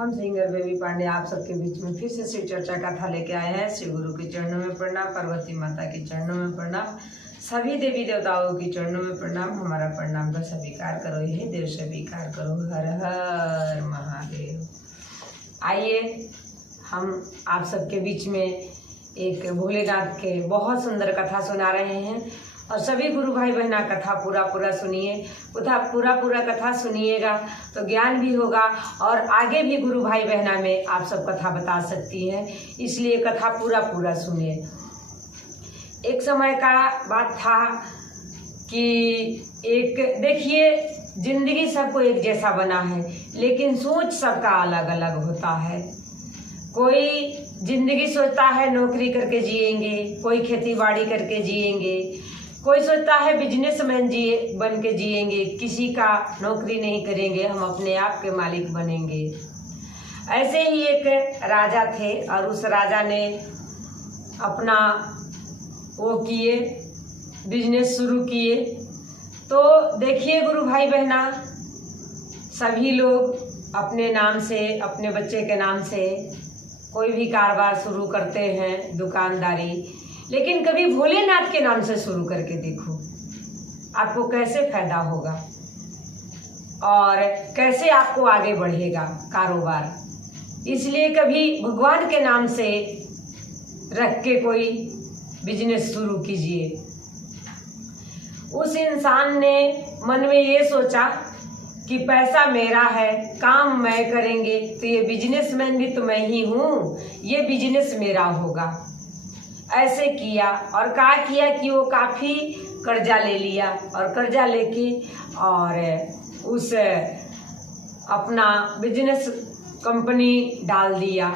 हम singer baby Pandey आप सबके बीच में फिर से श्री चर्चा कथा लेके आए हैं। श्री गुरु के चरणों में प्रणाम, पार्वती माता के चरणों में प्रणाम, सभी देवी देवताओं के चरणों में प्रणाम। हमारा प्रणाम तो स्वीकार करो, हे देव स्वीकार करो। हर हर महादेव। आइए हम आप सबके बीच में एक भोलेनाथ के बहुत सुंदर कथा सुना रहे हैं और सभी गुरु भाई बहना कथा पूरा सुनिए। पूरा कथा सुनिएगा तो ज्ञान भी होगा और आगे भी गुरु भाई बहना में आप सब कथा बता सकती हैं, इसलिए कथा पूरा सुनिए। एक समय का बात था कि एक देखिए, जिंदगी सबको एक जैसा बना है लेकिन सोच सबका अलग अलग होता है। कोई जिंदगी सोचता है नौकरी करके जिएंगे, कोई खेती बाड़ी करके जिएंगे, कोई सोचता है बिजनेसमैन बन के जिएंगे, किसी का नौकरी नहीं करेंगे, हम अपने आप के मालिक बनेंगे। ऐसे ही एक राजा थे और उस राजा ने अपना वो किए, बिजनेस शुरू किए। तो देखिए गुरु भाई बहना, सभी लोग अपने नाम से, अपने बच्चे के नाम से कोई भी कारोबार शुरू करते हैं, दुकानदारी, लेकिन कभी भोलेनाथ के नाम से शुरू करके देखो आपको कैसे फायदा होगा और कैसे आपको आगे बढ़ेगा कारोबार। इसलिए कभी भगवान के नाम से रख के कोई बिजनेस शुरू कीजिए। उस इंसान ने मन में ये सोचा कि पैसा मेरा है, काम मैं करेंगे तो ये बिजनेसमैन भी तो मैं ही हूँ, ये बिजनेस मेरा होगा। ऐसे किया और क्या किया कि वो काफ़ी कर्जा ले लिया और कर्जा लेके और उस अपना बिजनेस कंपनी डाल दिया,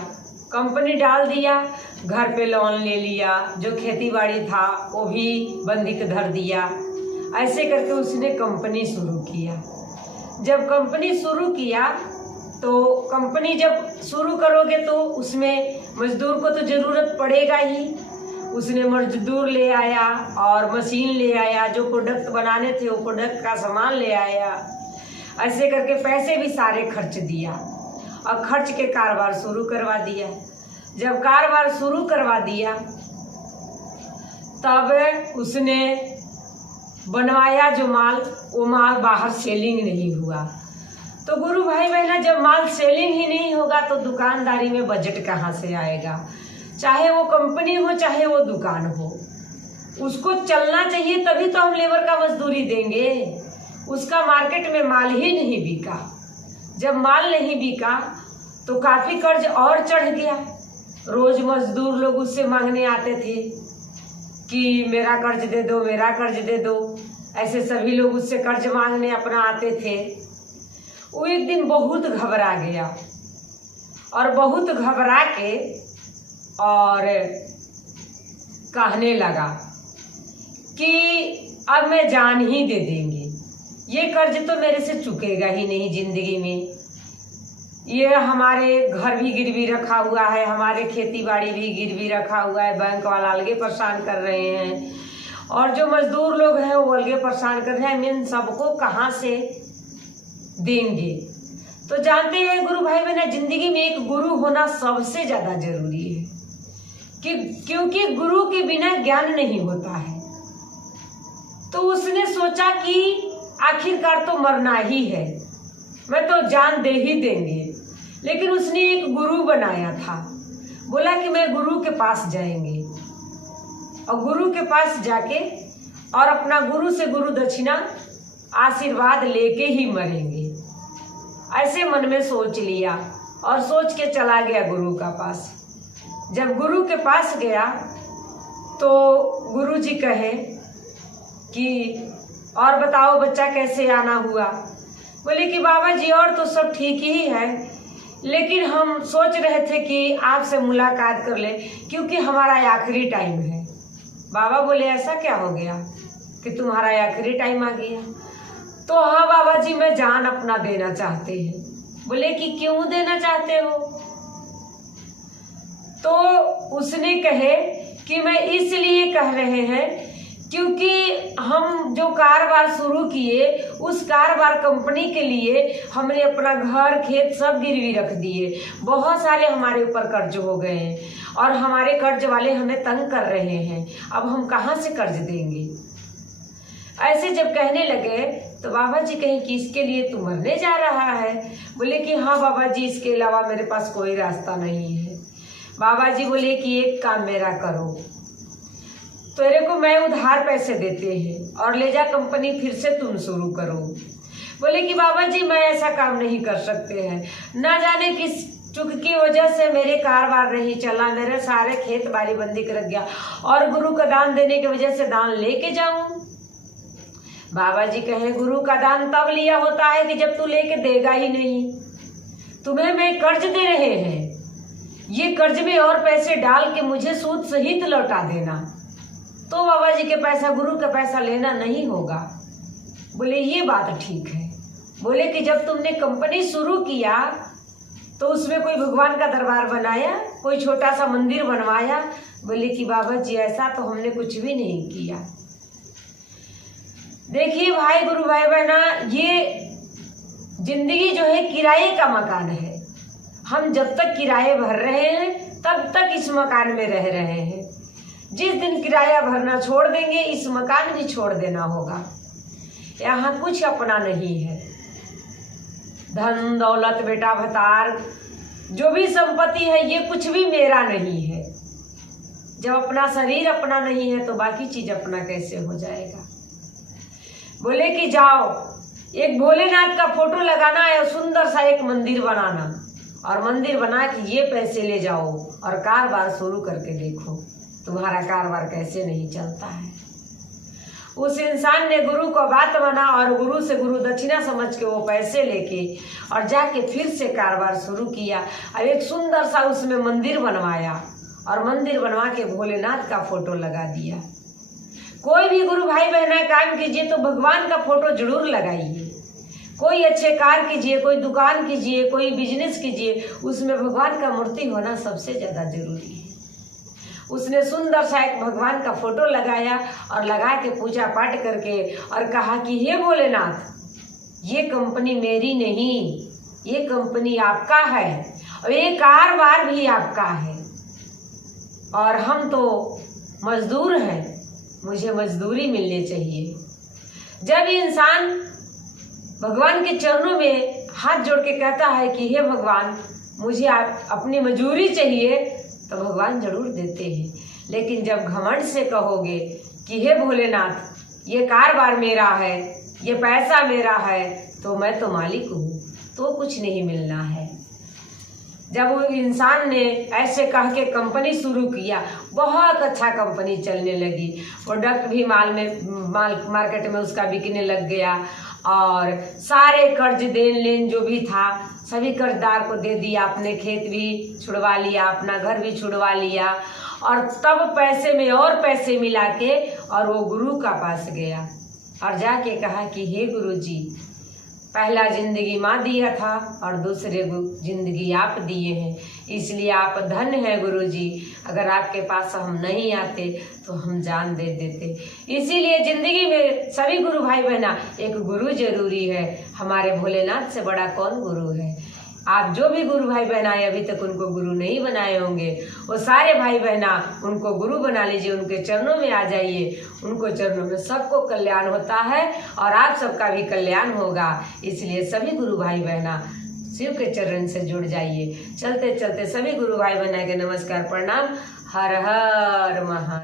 घर पे लोन ले लिया, जो खेती बाड़ी था वो भी बंधक धर दिया। ऐसे करके उसने कंपनी शुरू किया। जब कंपनी शुरू किया तो कंपनी जब शुरू करोगे तो उसमें मजदूर को तो ज़रूरत पड़ेगा ही। उसने मजदूर ले आया और मशीन ले आया, जो प्रोडक्ट बनाने थे वो प्रोडक्ट का सामान ले आया। ऐसे करके पैसे भी सारे खर्च दिया और खर्च के कारोबार शुरू करवा दिया। जब कारोबार शुरू करवा दिया तब उसने बनवाया जो माल, वो माल बाहर सेलिंग नहीं हुआ। तो गुरु भाई बहना, जब माल सेलिंग ही नहीं होगा तो दुकानदारी में बजट कहाँ से आएगा? चाहे वो कंपनी हो चाहे वो दुकान हो, उसको चलना चाहिए, तभी तो हम लेबर का मजदूरी देंगे। उसका मार्केट में माल ही नहीं बिका। जब माल नहीं बिका तो काफ़ी कर्ज और चढ़ गया। रोज मजदूर लोग उससे मांगने आते थे कि मेरा कर्ज दे दो, मेरा कर्ज दे दो। ऐसे सभी लोग उससे कर्ज मांगने अपना आते थे। वो एक दिन बहुत घबरा गया और बहुत घबरा के और कहने लगा कि अब मैं जान ही दे देंगे, ये कर्ज तो मेरे से चुकेगा ही नहीं जिंदगी में। ये हमारे घर भी गिरवी रखा हुआ है, हमारे खेती बाड़ी भी गिरवी रखा हुआ है, बैंक वाला अलगे परेशान कर रहे हैं और जो मजदूर लोग हैं वो अलगे परेशान कर रहे हैं। इन सबको कहाँ से देंगे? तो जानते हैं गुरु भाई बहना, जिंदगी में एक गुरु होना सबसे ज़्यादा जरूरी है क्योंकि गुरु के बिना ज्ञान नहीं होता है। तो उसने सोचा कि आखिरकार तो मरना ही है, मैं तो जान दे ही देंगे। लेकिन उसने एक गुरु बनाया था, बोला कि मैं गुरु के पास जाएंगे और गुरु के पास जाके और अपना गुरु से गुरु दक्षिणा आशीर्वाद लेके ही मरेंगे। ऐसे मन में सोच लिया और सोच के चला गया गुरु का पास। जब गुरु के पास गया तो गुरु जी कहे कि और बताओ बच्चा कैसे आना हुआ? बोले कि बाबा जी और तो सब ठीक ही है, लेकिन हम सोच रहे थे कि आपसे मुलाकात कर ले क्योंकि हमारा आखिरी टाइम है। बाबा बोले ऐसा क्या हो गया कि तुम्हारा आखिरी टाइम आ गया? तो हाँ बाबा जी, मैं जान अपना देना चाहते हैं। बोले कि क्यों देना चाहते हो? तो उसने कहे कि मैं इसलिए कह रहे हैं क्योंकि हम जो कारोबार शुरू किए उस कारोबार कंपनी के लिए हमने अपना घर खेत सब गिरवी रख दिए। बहुत सारे हमारे ऊपर कर्ज हो गए हैं और हमारे कर्ज वाले हमें तंग कर रहे हैं। अब हम कहाँ से कर्ज देंगे? ऐसे जब कहने लगे तो बाबा जी कहें कि इसके लिए तू मरने जा रहा है? बोले कि हाँ बाबा जी, इसके अलावा मेरे पास कोई रास्ता नहीं है। बाबा जी बोले कि एक काम मेरा करो, तेरे को मैं उधार पैसे देते हैं और ले जा कंपनी फिर से तुम शुरू करो। बोले कि बाबा जी मैं ऐसा काम नहीं कर सकते हैं, ना जाने किस चूक की वजह से मेरे कारोबार नहीं चला, मेरे सारे खेत बाड़ी बंदी कर रख गया और गुरु का दान देने की वजह से दान लेके जाऊं। बाबा जी कहे गुरु का दान तब लिया होता है कि जब तू लेके देगा ही नहीं। तुम्हें मैं कर्ज दे रहे हैं, ये कर्ज में और पैसे डाल के मुझे सूद सहित लौटा देना। तो बाबा जी के पैसा, गुरु का पैसा लेना नहीं होगा। बोले ये बात ठीक है। बोले कि जब तुमने कंपनी शुरू किया तो उसमें कोई भगवान का दरबार बनाया, कोई छोटा सा मंदिर बनवाया? बोले कि बाबा जी ऐसा तो हमने कुछ भी नहीं किया। देखिए भाई, गुरु भाई बहना, ये जिंदगी जो है किराए का मकान है। हम जब तक किराए भर रहे हैं तब तक इस मकान में रह रहे हैं। जिस दिन किराया भरना छोड़ देंगे इस मकान भी छोड़ देना होगा। यहाँ कुछ अपना नहीं है। धन दौलत बेटा भतार जो भी संपत्ति है ये कुछ भी मेरा नहीं है। जब अपना शरीर अपना नहीं है तो बाकी चीज अपना कैसे हो जाएगा? बोले कि जाओ एक भोलेनाथ का फोटो लगाना है, सुंदर सा एक मंदिर बनाना और मंदिर बना के ये पैसे ले जाओ और कारोबार शुरू करके देखो तुम्हारा कारोबार कैसे नहीं चलता है। उस इंसान ने गुरु को बात माना और गुरु से गुरु दक्षिणा समझ के वो पैसे लेके और जाके फिर से कारोबार शुरू किया और एक सुंदर सा उसमें मंदिर बनवाया और मंदिर बनवा के भोलेनाथ का फोटो लगा दिया। कोई भी गुरु भाई बहना काम कीजिए तो भगवान का फोटो जरूर लगाइए। कोई अच्छे कार कीजिए, कोई दुकान कीजिए, कोई बिजनेस कीजिए, उसमें भगवान का मूर्ति होना सबसे ज्यादा जरूरी है। उसने सुंदर सा एक भगवान का फोटो लगाया और लगा के पूजा पाठ करके और कहा कि हे भोलेनाथ, ये कंपनी मेरी नहीं, ये कंपनी आपका है और ये कारोबार भी आपका है और हम तो मजदूर हैं, मुझे मजदूरी मिलनी चाहिए। जब इंसान भगवान के चरणों में हाथ जोड़ के कहता है कि हे भगवान, मुझे आप अपनी मजूरी चाहिए, तो भगवान जरूर देते हैं। लेकिन जब घमंड से कहोगे कि हे भोलेनाथ, ये कारोबार मेरा है, ये पैसा मेरा है, तो मैं तो मालिक हूँ, तो कुछ नहीं मिलना है। जब वो इंसान ने ऐसे कह के कंपनी शुरू किया, बहुत अच्छा कंपनी चलने लगी। प्रोडक्ट भी मार्केट में उसका बिकने लग गया और सारे कर्ज देन लेन जो भी था सभी कर्जदार को दे दिया। अपने खेत भी छुड़वा लिया, अपना घर भी छुड़वा लिया और तब पैसे में और पैसे मिला के और वो गुरु का पास गया और जाके कहा कि हे गुरु जी, पहला जिंदगी माँ दिया था और दूसरे जिंदगी आप दिए हैं, इसलिए आप धन है गुरु जी। अगर आपके पास हम नहीं आते तो हम जान दे देते। इसीलिए जिंदगी में सभी गुरु भाई बहना एक गुरु जरूरी है। हमारे भोलेनाथ से बड़ा कौन गुरु है? आप जो भी गुरु भाई बहना अभी तक उनको गुरु नहीं बनाए होंगे, वो सारे भाई बहना उनको गुरु बना लीजिए, उनके चरणों में आ जाइए। उनको चरणों में सबको कल्याण होता है और आप सबका भी कल्याण होगा। इसलिए सभी गुरु भाई बहना शिव के चरण से जुड़ जाइए। चलते चलते सभी गुरु भाई बहना के नमस्कार प्रणाम। हर हर महादेव।